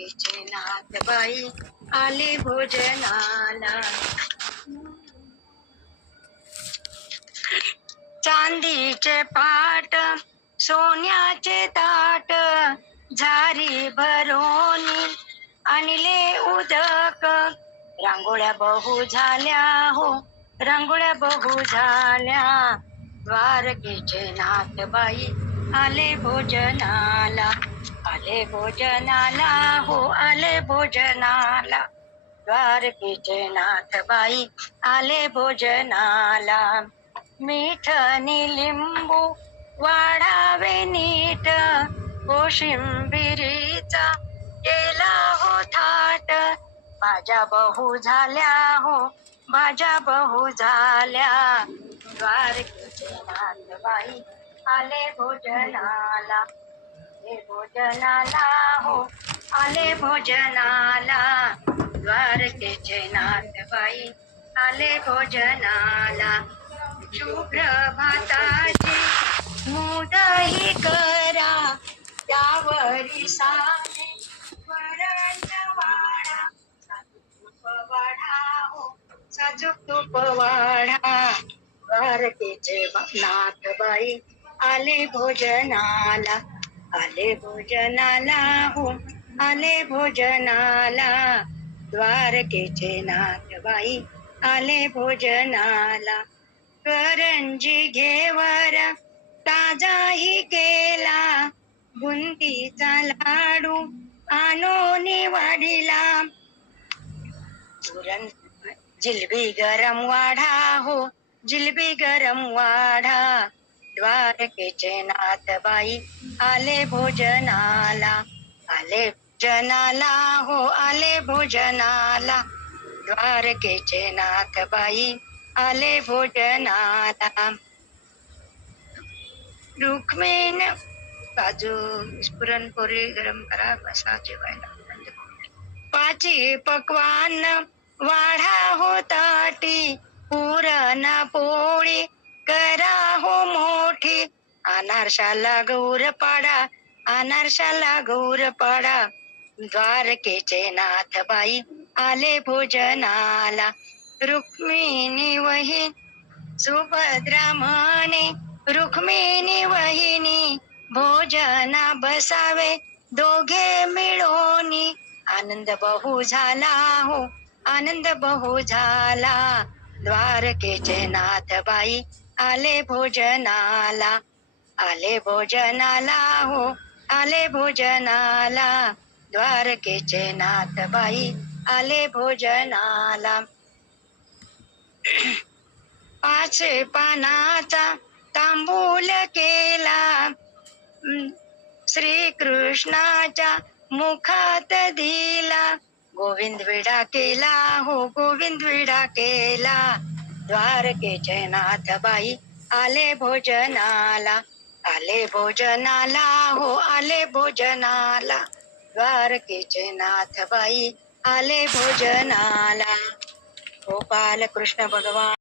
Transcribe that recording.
द्वारकेचे नाथबाई आले भोजनाला. चांदीचे पाट सोन्याचे ताट झारी भरोनी आणले उदक. रांगोळ्या बहु झाल्या हो, रांगोळ्या बहु झाल्या. द्वारकेचे नाथबाई आले भोजनाला. आले भोजनाला हो, आले भोजनाला. द्वारकेचे नाथबाई आले भोजनाला. मीठ आणि लिंबू वाढावे नीट, कोशिंबिरीचा केला हो थाट. भाज्या बहु झाल्या हो, भाज्या बहु झाल्या. द्वारकेचे नाथबाई आले भोजनाला. आले भोजनाला हो, आले भोजनाला. द्वारकेचे नाथबाई आले भोजनाला. शुभ्र भाताची मुदही करा, त्यावरी साने वरण वाढा. साजूक तूप वाढा हो, साजूक तूप वाढा. द्वारकेचे नाथबाई आले भोजनाला. आले भोजनाला हो, आले भोजनाला. द्वारकेचे नाथबाई आले भोजनाला. करंजी घेवर ताजाही केला, बुंदीचा लाडू आणून वाढीला. जिलबी गरम वाढा हो, जिलबी गरम वाढा. द्वारकेचे नाथबाई आले भोजनाला. आले भोजनाला हो, आले भोजनाला. द्वारकेचे नाथबाई आले भोजनाला. रुक्मिण काजू पुरणपोळी गरम करा, बसा जेवायला. पाची पक्वान वाढा हो ताटी, पुरण पोळी करा हो मोठी. अनारशाला गौर पाडा, अनारशाला गौर पाडा. द्वारकेचे नाथबाई आले भोजनाला. रुक्मिणी वही सुभद्रा म्हणे, रुक्मिणी वहिनी भोजना बसावे दोघे मिळोनी. आनंद बहु झाला हो, आनंद बहु झाला. द्वारकेचे नाथबाई आले भोजनाला. आले भोजनाला हो, आले भोजनाला. द्वारकेचे नाथबाई आले भोजनाला. 5 पानाचा तांबूल केला, श्रीकृष्णाच्या मुखात दिला. गोविंद विडा केला हो, गोविंद विडा केला. द्वारकेचे नाथबाई आले भोजनाला. आले भोजनाला हो, आले भोजनाला. द्वारकेचे नाथबाई आले भोजनाला. गोपाल कृष्ण भगवान